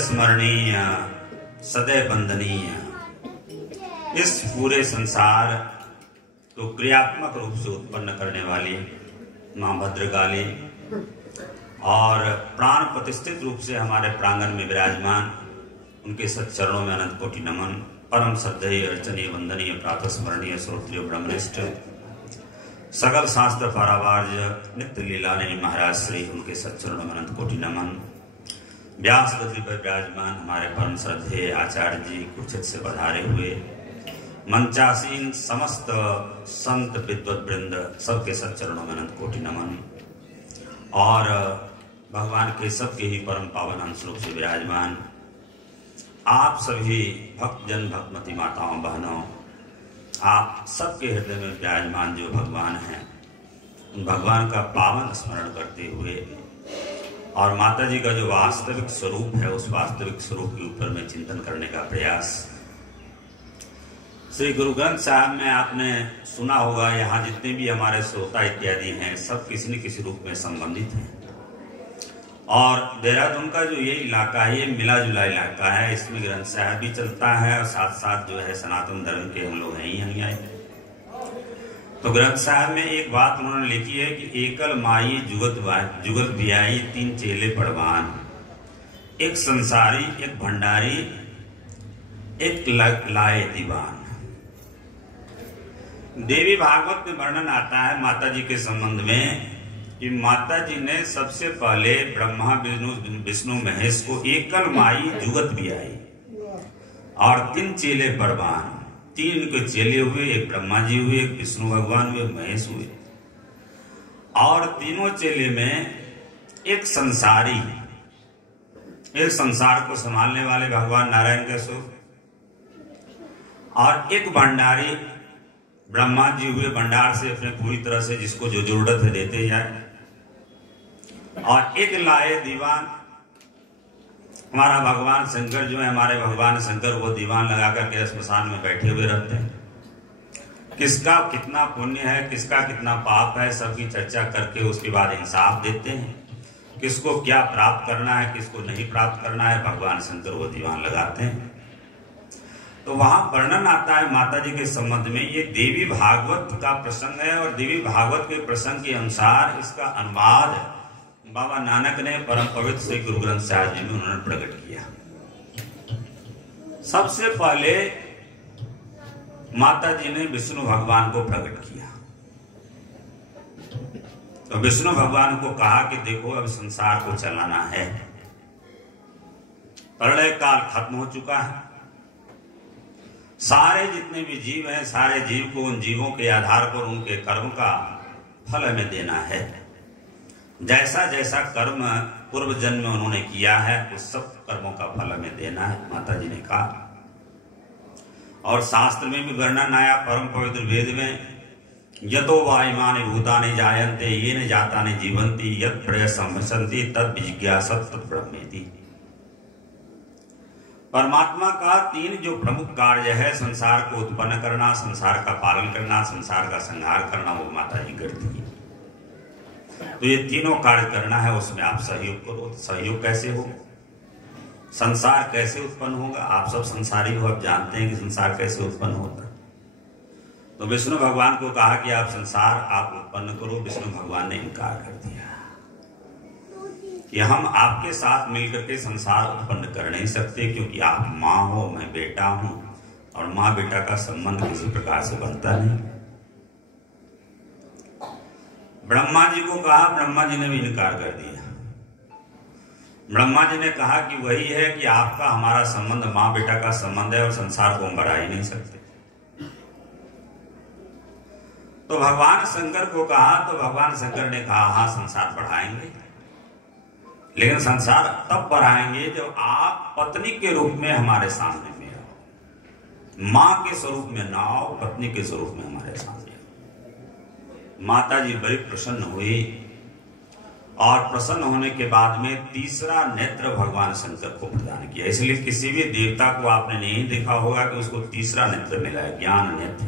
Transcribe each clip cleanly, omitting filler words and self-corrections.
स्मरणीय सदैव वंदनीय। इस पूरे संसार को क्रियात्मक रूप से उत्पन्न करने वाली मां भद्रकाली और प्राण प्रतिष्ठित रूप से हमारे प्रांगण में विराजमान उनके सच्चरणों में अनंत कोटि नमन। परम श्रद्धेय अर्चनीय वंदनीय प्रातः स्मरणीय श्रोत्रिय ब्रह्मनिष्ठ सकल शास्त्र पारावार्य नित्य लीला ने महाराज श्री उनके सच्चरणों में अनंत कोटि नमन। व्यास गति पर विराजमान हमारे परम श्रद्धेय आचार्य जी कुचित से पधारे हुए मंचासीन समस्त संत विद्वत वृंद सबके सच्चरणों में अनंत कोटि नमन। और भगवान के सबके ही परम पावन अंश रूप से विराजमान आप सभी भक्तजन भक्तमती माताओं बहनों, आप सबके हृदय में विराजमान जो भगवान हैं उन भगवान का पावन स्मरण करते हुए और माता जी का जो वास्तविक स्वरूप है उस वास्तविक स्वरूप के ऊपर में चिंतन करने का प्रयास। श्री गुरु ग्रंथ साहब में आपने सुना होगा, यहाँ जितने भी हमारे श्रोता इत्यादि हैं सब किसी न किसी रूप में संबंधित हैं। और देहरादून का जो ये इलाका है ये मिला जुला इलाका है, इसमें ग्रंथ साहब भी चलता है और साथ साथ जो है सनातन धर्म के हम लोग हैं ही नहीं आए। तो ग्रंथ साहब में एक बात उन्होंने लिखी है कि एकल माई जुगत बियाई तीन चेले पड़वान, एक संसारी एक भंडारी एक लाए दीवान। देवी भागवत में वर्णन आता है माता जी के संबंध में कि माता जी ने सबसे पहले ब्रह्मा विष्णु महेश को एकल माई जुगत बियाई और तीन चेले पड़वान। तीन के चेले हुए, एक ब्रह्मा जी हुए, एक विष्णु भगवान हुए, महेश हुए। और तीनों चेले में एक संसारी, एक संसार को संभालने वाले भगवान नारायण के स्वरूप, और एक भंडारी ब्रह्मा जी हुए, भंडार से अपने पूरी तरह से जिसको जो जरूरत है देते जाए। और एक लाए दीवान, हमारा भगवान शंकर जो है, हमारे भगवान शंकर वो दीवान लगा करके स्मशान में बैठे हुए रहते हैं। किसका कितना पुण्य है, किसका कितना पाप है, सबकी चर्चा करके उसके बाद इंसाफ देते हैं। किसको क्या प्राप्त करना है, किसको नहीं प्राप्त करना है, भगवान शंकर वो दीवान लगाते हैं। तो वहां वर्णन आता है माता जी के संबंध में, ये देवी भागवत का प्रसंग है और देवी भागवत के प्रसंग के अनुसार इसका अनुवाद बाबा नानक ने परम पवित्र श्री गुरु ग्रंथ साहिब जी में उन्होंने प्रकट किया। सबसे पहले माता जी ने विष्णु भगवान को प्रकट किया। तो विष्णु भगवान को कहा कि देखो अब संसार को चलाना है, प्रलय काल खत्म हो चुका है, सारे जितने भी जीव हैं सारे जीव को उन जीवों के आधार पर उनके कर्म का फल हमें देना है। जैसा जैसा कर्म पूर्व जन्म में उन्होंने किया है उस सब कर्मों का फल हमें देना है, माता जी ने कहा। और शास्त्र में भी वर्णन आया परम पवित्र वेद में, यतो वा इमानि भूतानि जायन्ते येन जातानि जीवन्ति यत् प्रयसंभसन्ति तत् जिज्ञासत तत् ब्रह्मेति। परमात्मा का तीन जो प्रमुख कार्य है, संसार को उत्पन्न करना, संसार का पालन करना, संसार का संहार करना, वो माता जी करती है। तो ये तीनों कार्य करना है, उसमें आप सहयोग करो। सहयोग कैसे हो, संसार कैसे उत्पन्न होगा? आप सब संसारी हो, आप जानते हैं कि संसार कैसे उत्पन्न होता है। तो विष्णु भगवान को कहा कि आप संसार आप उत्पन्न करो। विष्णु भगवान ने इनकार कर दिया कि हम आपके साथ मिलकर के संसार उत्पन्न कर नहीं सकते, क्योंकि आप माँ हो, मैं बेटा हूं, और माँ बेटा का संबंध किसी प्रकार से बनता नहीं। ब्रह्मा जी को कहा, ब्रह्मा जी ने भी इनकार कर दिया। ब्रह्मा जी ने कहा कि वही है कि आपका हमारा संबंध माँ बेटा का संबंध है और संसार को हम बढ़ा ही नहीं सकते। तो भगवान शंकर को कहा, तो भगवान शंकर ने कहा हाँ संसार बढ़ाएंगे, लेकिन संसार तब बढ़ाएंगे जब आप पत्नी के रूप में हमारे सामने में आओ, मां के स्वरूप में ना आओ, पत्नी के स्वरूप में हमारे सामने आओ। माता जी बड़ी प्रसन्न हुई और प्रसन्न होने के बाद में तीसरा नेत्र भगवान शंकर को प्रदान किया। इसलिए किसी भी देवता को आपने नहीं देखा होगा कि उसको तीसरा नेत्र मिला है, ज्ञान नेत्र।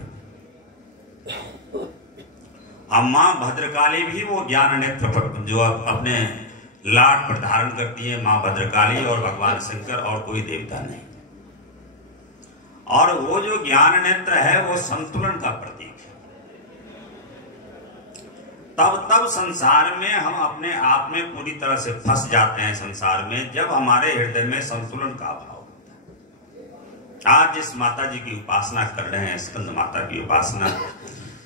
अब मां भद्रकाली भी वो ज्ञान नेत्र जो अपने लाट पर धारण करती है, मां भद्रकाली और भगवान शंकर, और कोई देवता नहीं। और वो जो ज्ञान नेत्र है वो संतुलन का प्रतीक है। तब संसार में हम अपने आप में पूरी तरह से फंस जाते हैं संसार में, जब हमारे हृदय में संतुलन का अभाव होता है। आज जिस माता जी की उपासना कर रहे हैं, स्कंद माता की उपासना,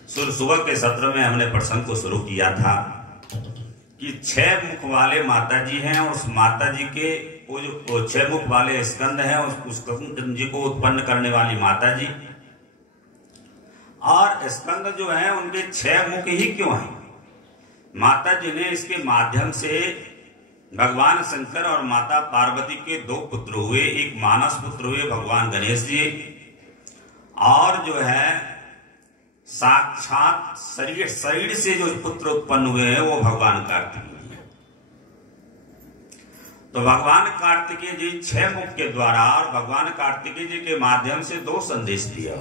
सुबह के सत्र में हमने प्रसंग को शुरू किया था कि 6 मुख वाले माता जी हैं, और उस माता जी के वो जो 6 मुख वाले स्कंद हैं, उस स्कंद जी को उत्पन्न करने वाली माता जी, और स्कंद जो है उनके 6 मुख ही क्यों हैं? माता जी ने इसके माध्यम से भगवान शंकर और माता पार्वती के 2 पुत्र हुए। एक मानस पुत्र हुए भगवान गणेश जी, और जो है साक्षात शरीर से जो पुत्र उत्पन्न हुए हैं वो भगवान कार्तिकेय जी। तो भगवान कार्तिकेय जी 6 मुख के द्वारा और भगवान कार्तिकेय जी के माध्यम से 2 संदेश दिया।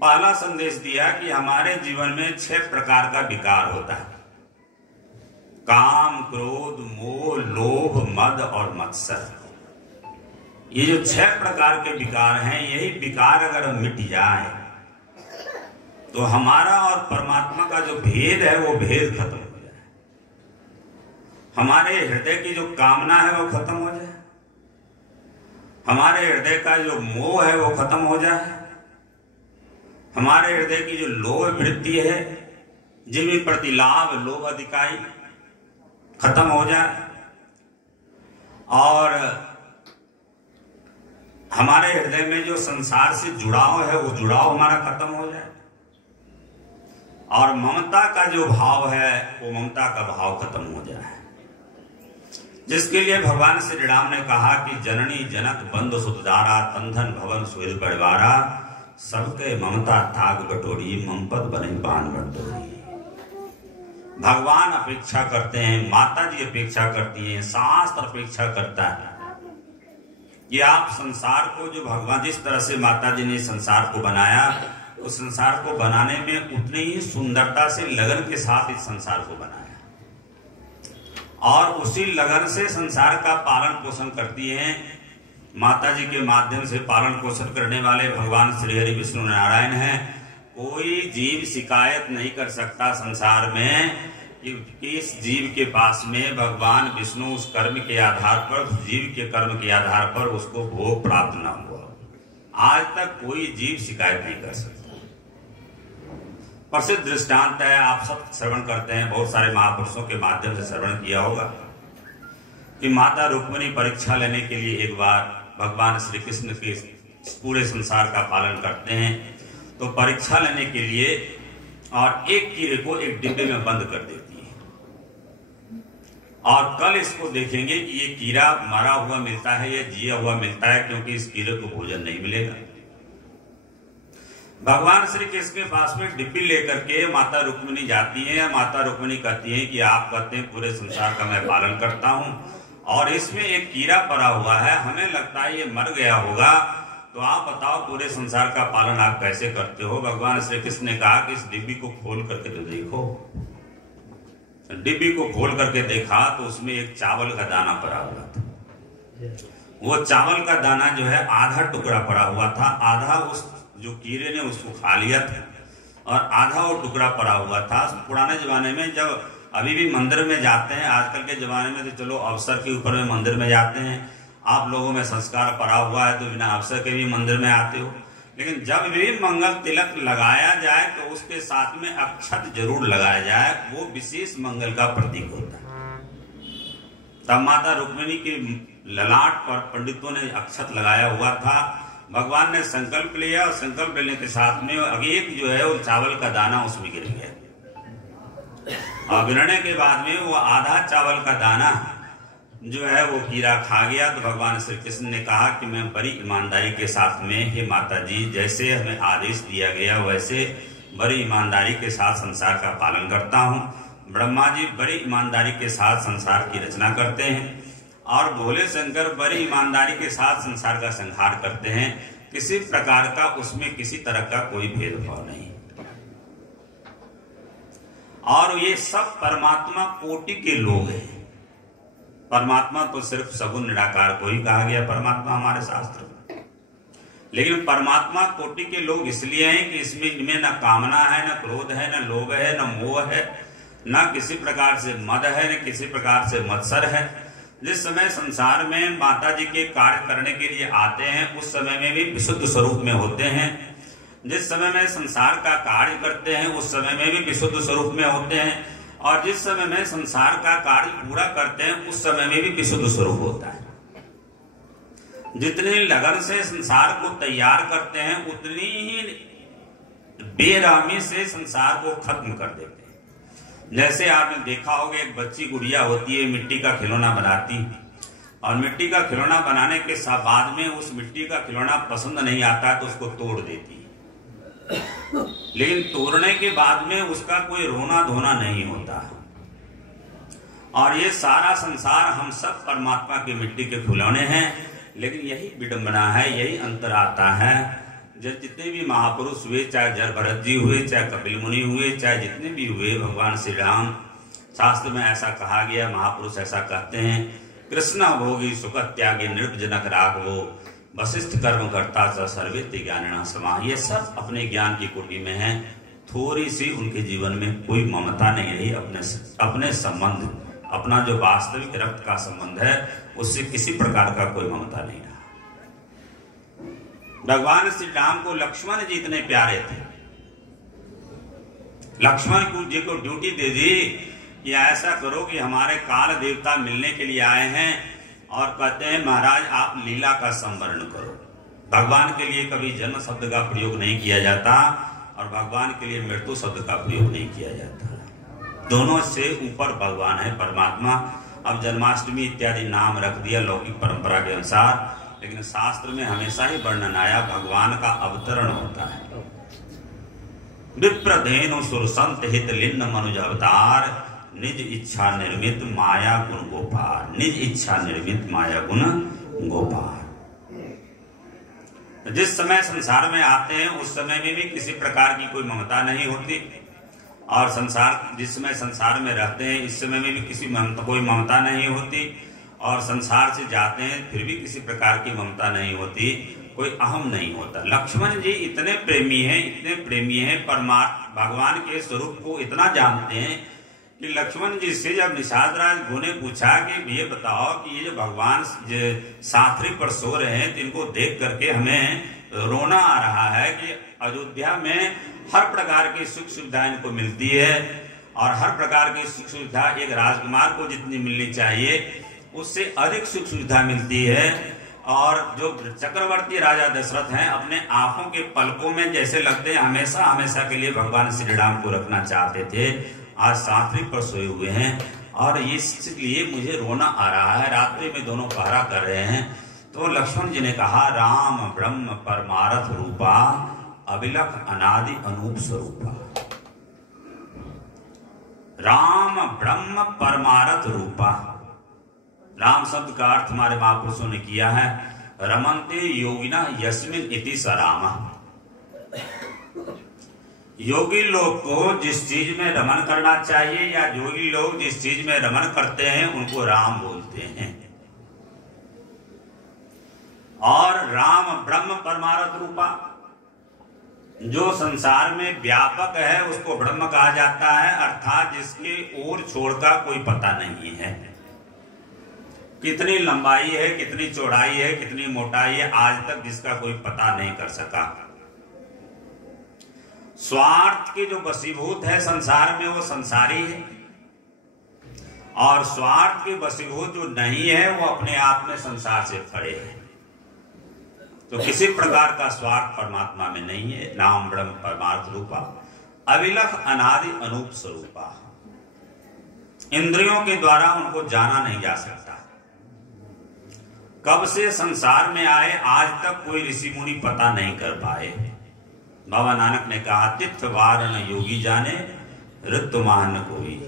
पहला संदेश दिया कि हमारे जीवन में 6 प्रकार का विकार होता है, काम, क्रोध, मोह, लोभ, मद और मत्सर। ये जो 6 प्रकार के विकार हैं, यही विकार अगर मिट जाए तो हमारा और परमात्मा का जो भेद है वो भेद खत्म हो जाए, हमारे हृदय की जो कामना है वो खत्म हो जाए, हमारे हृदय का जो मोह है वो खत्म हो जाए, हमारे हृदय की जो लोभ वृत्ति है, जिनमें प्रति लाभ लोभ अधिकाई खत्म हो जाए, और हमारे हृदय में जो संसार से जुड़ाव है वो जुड़ाव हमारा खत्म हो जाए, और ममता का जो भाव है वो ममता का भाव खत्म हो जाए। जिसके लिए भगवान श्री राम ने कहा कि जननी जनक बंधु सुतदारा, तंधन भवन सुहिल परिवारा, सबके ममता ताग बटोरी, ममपत बने बाण बटोरी। भगवान अपेक्षा करते हैं, माता जी अपेक्षा करती हैं, शास्त्र अपेक्षा करता है कि आप संसार को, जो भगवान जिस तरह से माता जी ने संसार को बनाया, उस संसार को बनाने में उतनी ही सुंदरता से लगन के साथ इस संसार को बनाया, और उसी लगन से संसार का पालन पोषण करती हैं। माता जी के माध्यम से पालन पोषण करने वाले भगवान श्री हरि विष्णु नारायण हैं। कोई जीव शिकायत नहीं कर सकता संसार में कि इस जीव के पास में भगवान विष्णु उस कर्म के आधार पर, जीव के कर्म के आधार पर उसको भोग प्राप्त न हुआ। आज तक कोई जीव शिकायत नहीं कर सकता। प्रसिद्ध दृष्टांत है, आप सब श्रवण करते हैं, बहुत सारे महापुरुषों के माध्यम से श्रवण किया होगा कि माता रुक्मिणी परीक्षा लेने के लिए एक बार भगवान श्री कृष्ण के पूरे संसार का पालन करते हैं, तो परीक्षा लेने के लिए और एक कीड़े को एक डिब्बे में बंद कर देती है, और कल इसको देखेंगे कि ये कीड़ा मरा हुआ मिलता है या जिया हुआ मिलता है, क्योंकि इस कीड़े को भोजन नहीं मिलेगा। भगवान श्री कृष्ण के पास में डिब्बी लेकर के माता रुक्मिणी जाती है। माता रुक्मिणी कहती है कि आप कहते हैं पूरे संसार का मैं पालन करता हूं, और इसमें एक कीड़ा पड़ा हुआ है, हमें लगता है ये मर गया होगा, तो आप बताओ पूरे संसार का पालन आप कैसे करते हो। भगवान श्री कृष्ण ने कहा कि इस डिब्बी को खोल करके तो देखो। डिब्बी को खोल करके देखा तो उसमें एक चावल का दाना पड़ा हुआ था। वो चावल का दाना जो है आधा टुकड़ा पड़ा हुआ था, आधा उस जो कीड़े ने उसको खा लिया था और आधा वो टुकड़ा पड़ा हुआ था। पुराने जमाने में जब अभी भी मंदिर में जाते हैं, आजकल के जमाने में तो चलो अवसर के ऊपर में मंदिर में जाते हैं, आप लोगों में संस्कार पड़ा हुआ है तो बिना अवसर के भी मंदिर में आते हो, लेकिन जब भी मंगल तिलक लगाया जाए तो उसके साथ में अक्षत जरूर लगाया जाए, वो विशेष मंगल का प्रतीक होता है। तब माता रुक्मिणी के ललाट पर पंडितों ने अक्षत लगाया हुआ था। भगवान ने संकल्प लिया और संकल्प लेने के साथ में एक जो है वो चावल का दाना उसमें गिर गया और गिरने के बाद में वो आधा चावल का दाना जो है वो कीड़ा खा गया। तो भगवान श्री कृष्ण ने कहा कि मैं बड़ी ईमानदारी के साथ में, हे माता जी, जैसे हमें आदेश दिया गया वैसे बड़ी ईमानदारी के साथ संसार का पालन करता हूँ। ब्रह्मा जी बड़ी ईमानदारी के साथ संसार की रचना करते हैं और भोले शंकर बड़ी ईमानदारी के साथ संसार का संहार करते हैं। किसी प्रकार का उसमें किसी तरह का कोई भेदभाव नहीं। और ये सब परमात्मा कोटि के लोग हैं। परमात्मा तो सिर्फ सगुण निराकार को ही कहा गया परमात्मा हमारे शास्त्र में, लेकिन परमात्मा कोटि के लोग इसलिए हैं कि इनमें न कामना है, न क्रोध है, न लोभ है, न मोह है, न किसी प्रकार से मद है, न किसी प्रकार से मत्सर है। जिस समय संसार में माता जी के कार्य करने के लिए आते हैं उस समय में भी विशुद्ध स्वरूप में होते हैं। जिस समय में संसार का कार्य करते हैं उस समय में भी विशुद्ध स्वरूप में होते हैं और जिस समय में संसार का कार्य पूरा करते हैं उस समय में भी विशुद्ध स्वरूप होता है। जितनी लगन से संसार को तैयार करते हैं उतनी ही बेरहमी से संसार को खत्म कर देते हैं। जैसे आपने देखा होगा एक बच्ची गुड़िया होती है, मिट्टी का खिलौना बनाती और मिट्टी का खिलौना बनाने के बाद में उस मिट्टी का खिलौना पसंद नहीं आता तो उसको तोड़ देती है, लेकिन तोड़ने के बाद में उसका कोई रोना धोना नहीं होता। और ये सारा संसार हम सब परमात्मा के मिट्टी के खिलौने हैं, लेकिन यही विडंबना है, यही अंतर आता है। जब जितने भी महापुरुष हुए, चाहे जर भरत जी हुए, चाहे कपिल मुनि हुए, चाहे जितने भी हुए, भगवान श्री राम, शास्त्र में ऐसा कहा गया, महापुरुष ऐसा कहते हैं, कृष्ण भोगी सुख त्यागी नृपजनक राघवो वशिष्ठ कर्म करता स सर्वेत्य ज्ञानिना समा। ये सब अपने ज्ञान की कोटि में है। थोड़ी सी उनके जीवन में कोई ममता नहीं रही, अपने संबंध, अपना जो वास्तविक रक्त का संबंध है उससे किसी प्रकार का कोई ममता नहीं रहा। भगवान श्री राम को लक्ष्मण जी इतने प्यारे थे, लक्ष्मण जी को ड्यूटी दे दी कि ऐसा करो कि हमारे काल देवता मिलने के लिए आए हैं और कहते हैं महाराज आप लीला का संवरण करो। भगवान के लिए कभी जन्म शब्द का प्रयोग नहीं किया जाता और भगवान के लिए मृत्यु शब्द का प्रयोग नहीं किया जाता। दोनों से ऊपर भगवान है परमात्मा। अब जन्माष्टमी इत्यादि नाम रख दिया लौकिक परंपरा के अनुसार, लेकिन शास्त्र में हमेशा ही वर्णन आया भगवान का अवतरण होता है। विप्रधेनु सुरसंत हित लिन्न मनुज अवतार निज इच्छा निर्मित माया गुण गोपाल। निज इच्छा निर्मित माया गुण गोपाल। जिस समय संसार में आते हैं उस समय में भी किसी प्रकार की कोई ममता नहीं होती और संसार जिस समय संसार में रहते हैं इस समय में भी कोई ममता नहीं होती और संसार से जाते हैं फिर भी किसी प्रकार की ममता नहीं होती, कोई अहम नहीं होता। लक्ष्मण जी इतने प्रेमी हैं परमात्मा भगवान के स्वरूप को इतना जानते हैं कि लक्ष्मण जी से जब निषाद राज भू ने पूछा कि ये बताओ कि ये जो भगवान साथरी पर सो रहे हैं तो इनको देख करके हमें रोना आ रहा है कि अयोध्या में हर प्रकार की सुख सुविधा इनको मिलती है और हर प्रकार की सुख सुविधा एक राजकुमार को जितनी मिलनी चाहिए उससे अधिक सुख सुविधा मिलती है। और जो चक्रवर्ती राजा दशरथ हैं अपने आंखों के पलकों में जैसे लगते हैं हमेशा हमेशा के लिए भगवान श्री राम को रखना चाहते थे, आज साथरी पर सोए हुए हैं और इसलिए मुझे रोना आ रहा है। रात्रि में दोनों पहरा कर रहे हैं तो लक्ष्मण जी ने कहा राम ब्रह्म परमारथ रूपा अभिलख अनादि अनूप स्वरूपा। राम ब्रह्म परमारथ रूपा। राम शब्द का अर्थ हमारे महापुरुषों ने किया है रमन्ते योगिना यस्मिन इति स राम। योगी लोग को जिस चीज में रमन करना चाहिए या योगी लोग जिस चीज में रमन करते हैं उनको राम बोलते हैं। और राम ब्रह्म परमारथ रूपा, जो संसार में व्यापक है उसको ब्रह्म कहा जाता है, अर्थात जिसके ओर छोड़ का कोई पता नहीं है। कितनी लंबाई है, कितनी चौड़ाई है, कितनी मोटाई है, आज तक जिसका कोई पता नहीं कर सका। स्वार्थ के जो वशीभूत है संसार में वो संसारी है, और स्वार्थ के वशीभूत जो नहीं है वो अपने आप में संसार से परे है। तो किसी प्रकार का स्वार्थ परमात्मा में नहीं है। नाम ब्रह्म परमार्थ रूपा अविलख अनादि अनूप स्वरूपा। इंद्रियों के द्वारा उनको जाना नहीं जा सकता। कब से संसार में आए आज तक कोई ऋषि मुनि पता नहीं कर पाए। बाबा नानक ने कहा, तिथ वार न योगी जाने, ऋतु मान कोई।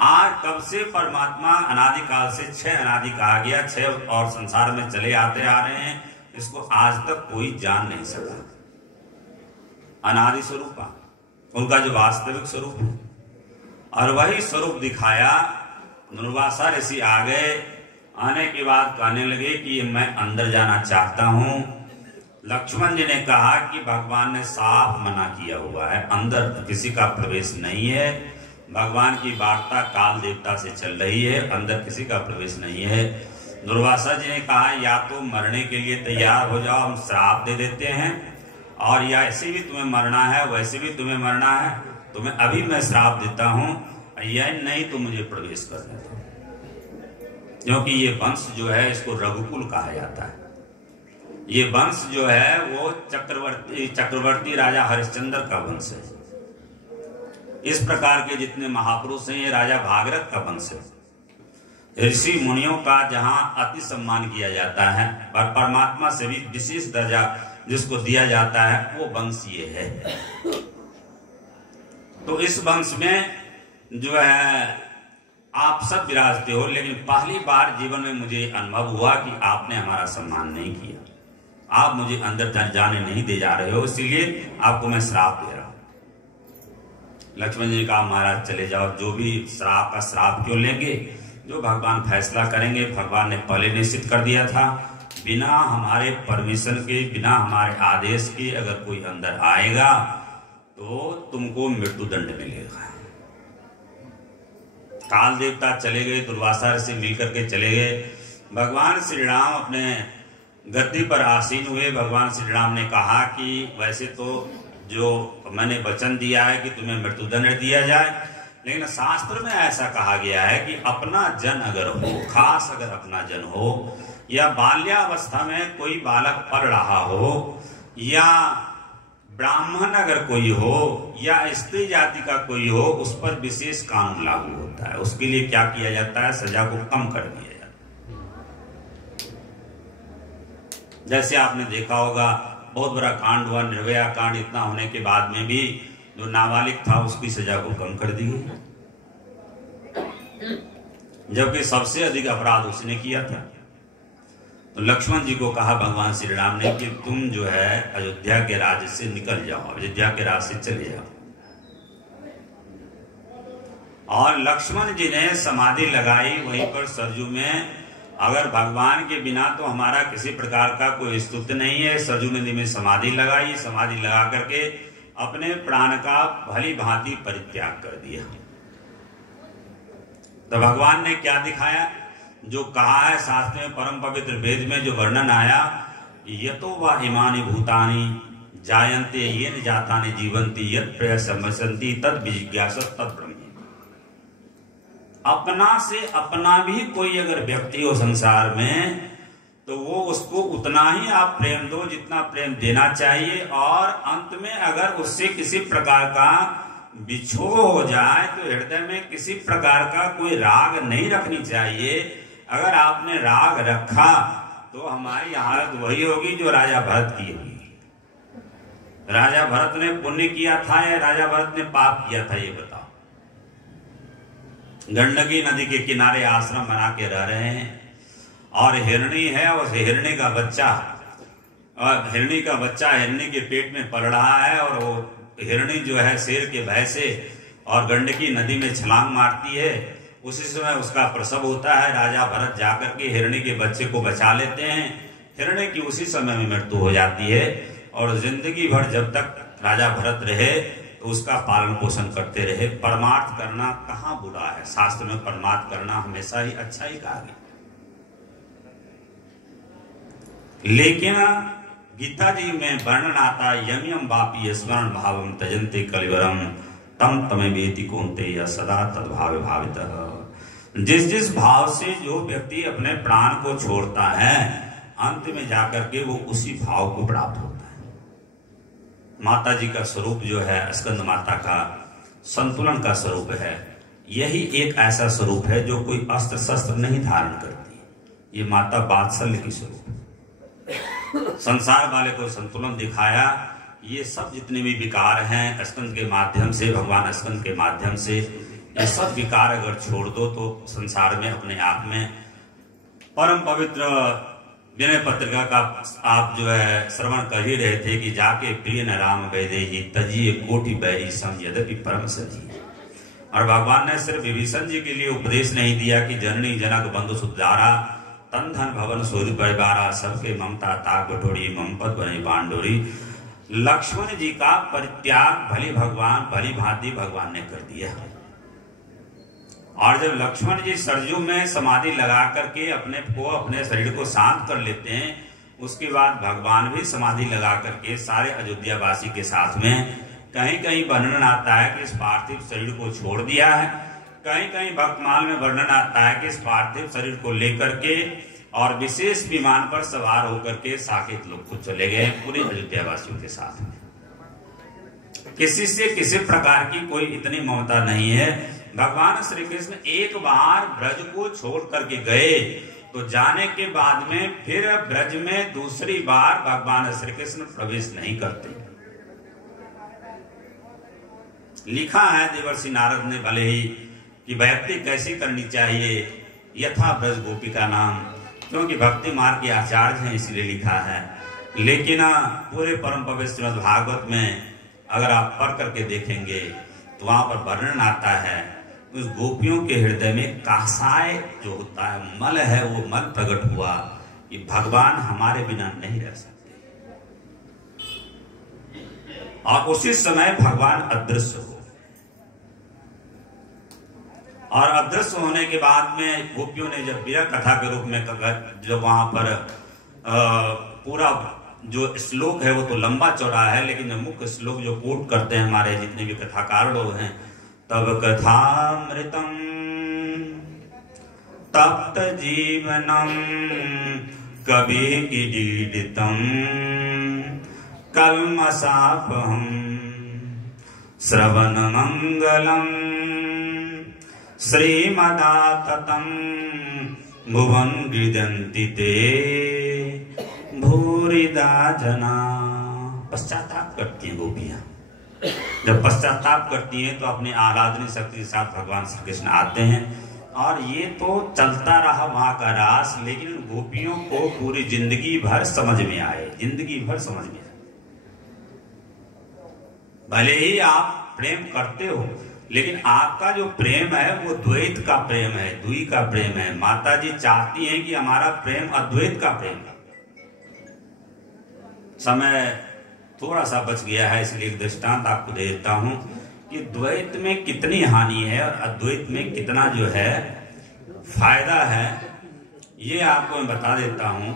आज कब से परमात्मा अनादिकाल से 6 अनादि कहा गया, 6 और संसार में चले आते आ रहे हैं, इसको आज तक कोई जान नहीं सका। अनादि स्वरूपा उनका जो वास्तविक स्वरूप है, और वही स्वरूप दिखाया। दुर्वासा ऋषि आ गए, आने के बाद कहने लगे कि मैं अंदर जाना चाहता हूं। लक्ष्मण जी ने कहा कि भगवान ने साफ मना किया हुआ है, अंदर किसी का प्रवेश नहीं है। भगवान की वार्ता काल देवता से चल रही है, अंदर किसी का प्रवेश नहीं है। दुर्वासा जी ने कहा, या तो मरने के लिए तैयार हो जाओ, हम श्राप दे देते हैं, और या ऐसे भी तुम्हें मरना है वैसे भी तुम्हें मरना है, तुम्हें अभी मैं श्राप देता हूं, या नहीं तो मुझे प्रवेश करने दो। क्योंकि ये वंश जो है इसको रघुकुल कहा जाता है। ये वंश जो है वो चक्रवर्ती राजा हरिश्चंद्र का वंश है। इस प्रकार के जितने महापुरुष हैं ये राजा भागीरथ का वंश है। ऋषि मुनियों का जहां अति सम्मान किया जाता है और परमात्मा से भी विशेष दर्जा जिसको दिया जाता है वो वंश ये है। तो इस वंश में जो है आप सब विराजते हो, लेकिन पहली बार जीवन में मुझे अनुभव हुआ कि आपने हमारा सम्मान नहीं किया, आप मुझे अंदर जाने नहीं दे जा रहे हो, इसीलिए आपको मैं श्राप दे रहा हूं। लक्ष्मण जी ने कहा, महाराज चले जाओ, जो भी श्राप का श्राप क्यों लेंगे, जो भगवान फैसला करेंगे। भगवान ने पहले निश्चित कर दिया था, बिना हमारे परमिशन के, बिना हमारे आदेश के अगर कोई अंदर आएगा तो तुमको मृत्युदंड मिलेगा। काल देवता चले गए, दुर्वासा ऋषि मिलकर के चले गए। भगवान श्री राम अपने गद्दी पर आसीन हुए। भगवान श्री राम ने कहा कि वैसे तो जो मैंने वचन दिया है कि तुम्हें मृत्युदंड दिया जाए, लेकिन शास्त्र में ऐसा कहा गया है कि अपना जन अगर हो, खास अगर अपना जन हो, या बाल्यावस्था में कोई बालक पढ़ रहा हो, या ब्राह्मण अगर कोई हो, या स्त्री जाति का कोई हो, उस पर विशेष कानून लागू होता है। उसके लिए क्या किया जाता है, सजा को कम कर दिया जाता है। जैसे आपने देखा होगा बहुत बड़ा कांड हुआ, निर्भया कांड, इतना होने के बाद में भी जो नाबालिग था उसकी सजा को कम कर दी गई, जबकि सबसे अधिक अपराध उसने किया था। तो लक्ष्मण जी को कहा भगवान श्री राम ने कि तुम जो है अयोध्या के राज्य से निकल जाओ, अयोध्या के राज्य से चले जाओ। और लक्ष्मण जी ने समाधि लगाई वहीं पर सरजू में। अगर भगवान के बिना तो हमारा किसी प्रकार का कोई अस्तित्व नहीं है। सरजू नदी में समाधि लगाई, समाधि लगा करके अपने प्राण का भली भांति परित्याग कर दिया। तो भगवान ने क्या दिखाया, जो कहा है शास्त्र में, परम पवित्र वेद में जो वर्णन आया, यतो वा इमानि भूतानि जायन्ते येन जातानि जीवन्ति यत् प्रयसंवसन्ति तद् विजिज्ञासत तद् ब्रह्म। अपना से अपना भी कोई अगर व्यक्ति हो संसार में, तो वो उसको उतना ही आप प्रेम दो जितना प्रेम देना चाहिए, और अंत में अगर उससे किसी प्रकार का बिछोह हो जाए तो हृदय में किसी प्रकार का कोई राग नहीं रखनी चाहिए। अगर आपने राग रखा तो हमारी हालत वही होगी जो राजा भरत की होगी। राजा भरत ने पुण्य किया था या राजा भरत ने पाप किया था, ये बताओ। गंडकी नदी के किनारे आश्रम बना के रह रहे हैं, और हिरणी है, और हिरणी का बच्चा, और हिरणी का बच्चा हिरणी के पेट में पल रहा है, और वो हिरणी जो है शेर के भय से और गंडकी नदी में छलांग मारती है। उसी समय उसका प्रसव होता है। राजा भरत जाकर के हिरणी के बच्चे को बचा लेते हैं। हिरणी की उसी समय में मृत्यु हो जाती है। और जिंदगी भर जब तक राजा भरत रहे तो उसका पालन पोषण करते रहे। परमार्थ करना कहाँ बुरा है, शास्त्र में परमार्थ करना हमेशा ही अच्छा ही कहा गया। लेकिन गीता जी में वर्णन आता यम यम वापी स्मरण भावम तजंते कलिवरम तम तमे वेति कौन्ते या सदा तद्भाव भावितः। जिस भाव से जो व्यक्ति अपने प्राण को छोड़ता है अंत में जाकर के वो उसी भाव को प्राप्त होता है। माता जी का स्वरूप जो है, स्कंद माता का संतुलन का स्वरूप है, यही एक ऐसा स्वरूप है जो कोई अस्त्र शस्त्र नहीं धारण करती। ये माता वात्सल्य की स्वरूप है। संसार वाले को संतुलन दिखाया। ये सब जितने भी विकार हैं स्कंद के माध्यम से, भगवान स्कंद के माध्यम से, ये सब विकार अगर छोड़ दो तो संसार में अपने आप में परम पवित्र विनय पत्रिका का आप जो है श्रवण कर ही रहे थे कि जाके प्रिय न राम वैदेही तजिए कोटि बैरी सम यद्यपि परम सजी। और भगवान ने सिर्फ विभीषण जी के लिए उपदेश नहीं दिया कि जननी जनक बंधु सुधारा तन धन भवन सूर्य परिवारा सबके ममता ताक बटोरी ममपत बने पांडोरी। लक्ष्मण जी का परित्याग भली भांति भगवान ने कर दिया। और जब लक्ष्मण जी सरजू में समाधि लगा करके अपने शरीर को शांत कर लेते हैं, उसके बाद भगवान भी समाधि लगा करके सारे अयोध्या वासी के साथ में कहीं कहीं वर्णन आता है कि इस पार्थिव शरीर को छोड़ दिया है, कहीं कहीं भक्तमाल में वर्णन आता है कि इस पार्थिव शरीर को लेकर के और विशेष विमान पर सवार होकर के साकेत लोग को चले गए पूरे अयोध्या वासियों के साथ में। किसी से किसी प्रकार की कोई इतनी ममता नहीं है। भगवान श्री कृष्ण एक बार ब्रज को छोड़ करके गए तो जाने के बाद में फिर ब्रज में दूसरी बार भगवान श्री कृष्ण प्रवेश नहीं करते। लिखा है देवर्षि नारद ने भले ही कि भक्ति कैसी करनी चाहिए, यथा ब्रज गोपिका नाम, क्योंकि भक्ति मार्ग के आचार्य हैं इसलिए लिखा है। लेकिन पूरे परम पवित्र श्रीमद् भागवत में अगर आप पढ़ करके देखेंगे तो वहां पर वर्णन आता है उस गोपियों के हृदय में कासाय जो होता है, मल है, वो मल प्रकट हुआ कि भगवान हमारे बिना नहीं रह सकते। और उसी समय भगवान अदृश्य हो, और अदृश्य होने के बाद में गोपियों ने जब विरह कथा के रूप में जब वहां पर पूरा जो श्लोक है वो तो लंबा चौड़ा है, लेकिन जो मुख्य श्लोक जो कोट करते हैं हमारे जितने भी कथाकार लोग हैं, तब कथामृतम तप्त जीवनम कवि ईडितम कल्मषापहम श्रवण मंगलम श्रीमदाततम भुवन गृदन्ति ते भूरिदा जना। पश्चाताप करती हैं गोपियां। जब पश्चाताप करती हैं तो अपनी आराधनी शक्ति के साथ भगवान श्री कृष्ण आते हैं। और ये तो चलता रहा वहां का रास, लेकिन गोपियों को पूरी जिंदगी भर समझ में आए, जिंदगी भर समझ में आए। भले ही आप प्रेम करते हो, लेकिन आपका जो प्रेम है वो द्वैत का प्रेम है, द्वि का प्रेम है। माता जी चाहती हैं कि हमारा प्रेम अद्वैत का प्रेम है। समय थोड़ा सा बच गया है, इसलिए एक दृष्टांत आपको दे देता हूं कि द्वैत में कितनी हानि है और अद्वैत में कितना जो है फायदा है। ये आपको मैं बता देता हूं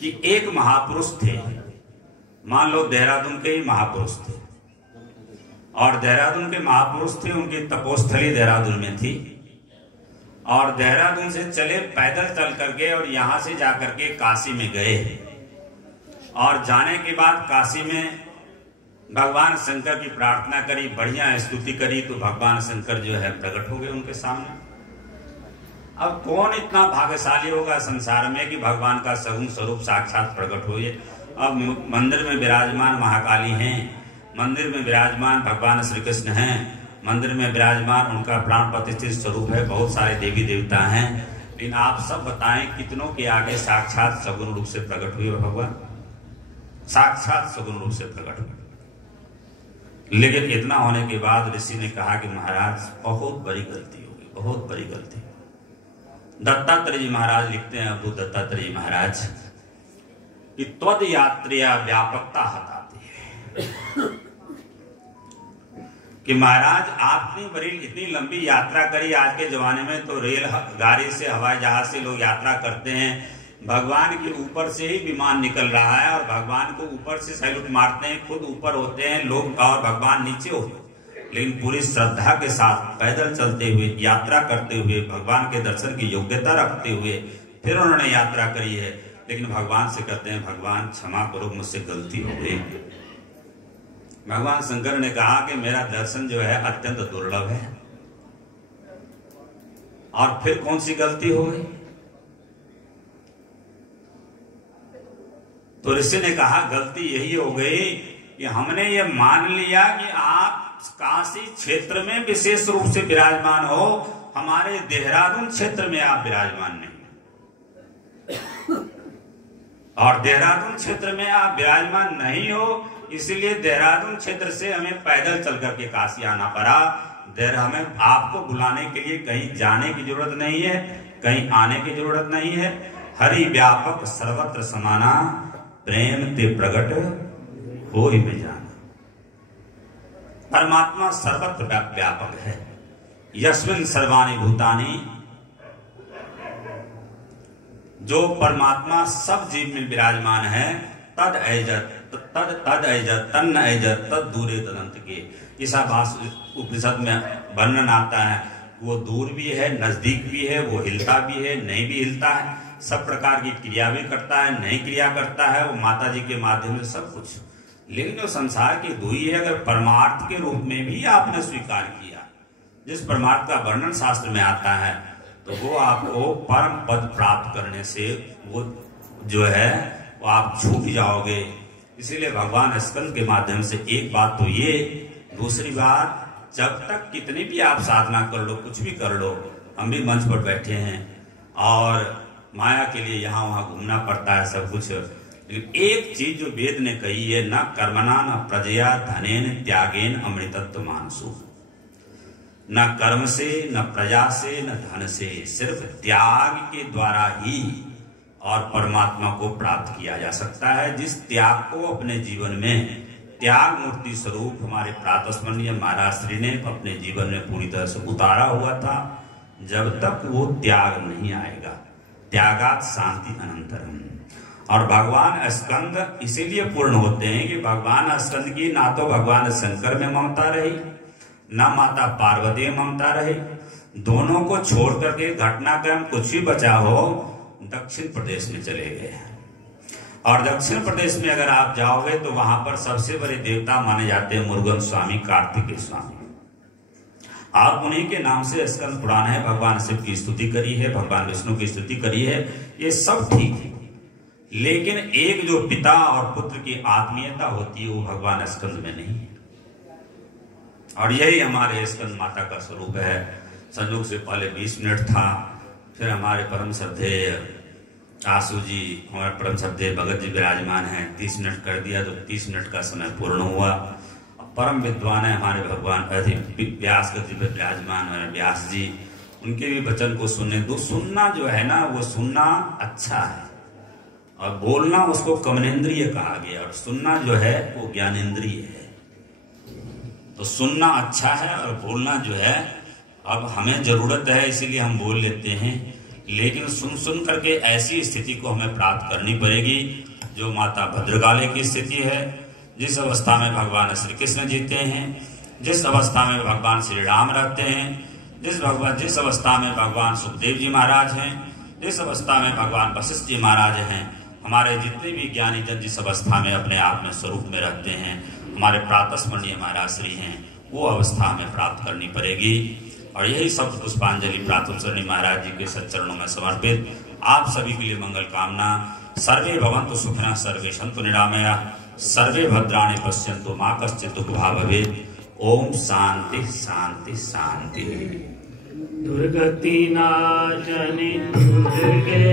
कि एक महापुरुष थे, मान लो देहरादून के ही महापुरुष थे, और देहरादून के महापुरुष थे, उनकी तपोस्थली देहरादून में थी, और देहरादून से चले पैदल चल करके और यहां से जाकर के काशी में गए। और जाने के बाद काशी में भगवान शंकर की प्रार्थना करी, बढ़िया स्तुति करी, तो भगवान शंकर जो है प्रकट हो गए उनके सामने। अब कौन इतना भाग्यशाली होगा संसार में कि भगवान का सगुण स्वरूप साक्षात प्रकट हो। अब मंदिर में विराजमान महाकाली हैं, मंदिर में विराजमान भगवान श्री कृष्ण हैं, मंदिर में विराजमान उनका प्राण प्रतिष्ठित स्वरूप है, बहुत सारे देवी देवता हैं, लेकिन आप सब बताएं कितनों के आगे साक्षात सगुण रूप से प्रकट हुए भगवान, साक्षात सगुण रूप से प्रकट हुए। लेकिन इतना होने के बाद ऋषि ने कहा कि महाराज बहुत बड़ी गलती होगी, बहुत बड़ी गलती। दत्तात्रेय जी महाराज लिखते हैं, अबू दत्तात्रेय जी महाराज कि त्वद यात्रिया व्यापकता हटाती है। कि महाराज आपने बड़ी इतनी लंबी यात्रा करी, आज के जमाने में तो रेल गाड़ी से, हवाई जहाज से लोग यात्रा करते हैं, भगवान के ऊपर से ही विमान निकल रहा है और भगवान को ऊपर से सैल्यूट मारते हैं, खुद ऊपर होते हैं लोग और भगवान नीचे होते हैं। लेकिन पूरी श्रद्धा के साथ पैदल चलते हुए, यात्रा करते हुए, भगवान के दर्शन की योग्यता रखते हुए फिर उन्होंने यात्रा करी है। लेकिन भगवान से कहते हैं, भगवान क्षमा करो, मुझसे गलती हो गई। भगवान शंकर ने कहा कि मेरा दर्शन जो है अत्यंत दुर्लभ है, और फिर कौन सी गलती हो गई? तो ऋषि ने कहा गलती यही हो गई कि हमने ये मान लिया कि आप काशी क्षेत्र में विशेष रूप से विराजमान हो, हमारे देहरादून क्षेत्र में आप विराजमान नहीं, और देहरादून क्षेत्र में आप विराजमान नहीं हो, इसलिए देहरादून क्षेत्र से हमें पैदल चल करके काशी आना पड़ा। हमें आपको बुलाने के लिए कहीं जाने की जरूरत नहीं है, कहीं आने की जरूरत नहीं है। हरि व्यापक सर्वत्र समाना, प्रेम ते प्रगट होई में जाना। परमात्मा सर्वत्र व्यापक है। यस्मिन् सर्वाणि भूतानि, जो परमात्मा सब जीव में विराजमान है, तद ऐजत तन्न ऐजत तद दूरे तदंत के। इस उपनिषद में वर्णन आता है, वो दूर भी है, नजदीक भी है, वो हिलता भी है, नहीं भी हिलता है, सब प्रकार की क्रिया भी करता है, नहीं क्रिया करता है, वो माता जी के माध्यम से सब कुछ। लेकिन जो संसार की दुई है, अगर परमार्थ के रूप में भी आपने स्वीकार किया, जिस परमार्थ का वर्णन शास्त्र में आता है, तो वो आपको परम पद प्राप्त करने से वो जो है वो आप छूट जाओगे। इसीलिए भगवान स्कंद के माध्यम से एक बात तो ये, दूसरी बात, जब तक कितनी भी आप साधना कर लो, कुछ भी कर लो, हम भी मंच पर बैठे हैं और माया के लिए यहाँ वहां घूमना पड़ता है सब कुछ। लेकिन एक चीज जो वेद ने कही है, न कर्मणा न प्रजया धनेन त्यागेन अमृतत्व मानसु। न कर्म से, न प्रजा से, न धन से, सिर्फ त्याग के द्वारा ही और परमात्मा को प्राप्त किया जा सकता है। जिस त्याग को अपने जीवन में, त्याग मूर्ति स्वरूप हमारे प्रातस्मरणीय महाराज श्री ने अपने जीवन में पूरी तरह से उतारा हुआ था, जब तक वो त्याग नहीं आएगा, त्यागात शांति अनंतरम। और भगवान स्कंद इसीलिए पूर्ण होते हैं कि भगवान स्कंद की ना तो भगवान शंकर में ममता रही, ना माता पार्वती में ममता रही। दोनों को छोड़ करके घटनाक्रम कुछ भी बचा हो, दक्षिण प्रदेश में चले गए। और दक्षिण प्रदेश में अगर आप जाओगे तो वहां पर सबसे बड़े देवता माने जाते हैं मुरुगन स्वामी, कार्तिकेय स्वामी, और उन्हीं के नाम से स्कंद पुराण है। भगवान शिव की स्तुति करी है, भगवान विष्णु की स्तुति करी है, ये सब ठीक है। लेकिन एक जो पिता और पुत्र की आत्मीयता होती है, वो भगवान स्कंद में नहीं है। और यही हमारे स्कंद माता का स्वरूप है। संयोग से पहले 20 मिनट था, फिर हमारे परम श्रद्धेय आशु जी, हमारे परम श्रद्धेय भगत जी विराजमान हैं, 30 मिनट कर दिया तो 30 मिनट का समय पूर्ण हुआ। परम विद्वान है हमारे भगवान व्यास गति पर विराजमान है व्यास जी, उनके भी वचन को सुनने दो। सुनना जो है ना, वो सुनना अच्छा है, और बोलना उसको कमनेन्द्रिय कहा गया, और सुनना जो है वो ज्ञानेन्द्रिय है। तो सुनना अच्छा है और बोलना जो है, अब हमें जरूरत है इसीलिए हम बोल लेते हैं, लेकिन सुन सुन करके ऐसी स्थिति को हमें प्राप्त करनी पड़ेगी जो माता भद्रकाली की स्थिति है। जिस अवस्था में भगवान श्री कृष्ण जीते हैं, जिस अवस्था में भगवान श्री राम रहते हैं, जिस अवस्था में भगवान सुखदेव जी महाराज हैं, जिस अवस्था में भगवान वशिष्ठ जी महाराज हैं, हमारे जितने भी ज्ञानी जन जिस अवस्था में अपने आप में स्वरूप में रहते हैं, हमारे प्रातस्मरणीय महाराज श्री हैं, वो अवस्था हमें प्राप्त करनी पड़ेगी। और यही सब पुष्पांजलि प्रातस्मरणीय महाराज जी के सच्चरणों में समर्पित आप सभी के लिए मंगल कामना। सर्वे भवन्तु सुखिनः, सर्वे सन्तु निरामया, सर्वे भद्राणि पश्यन्तु मा कश्चित् दुःखभाग् भवेत्। ओम शांति शांति शांति। दुर्गति नाशनि दुर्गे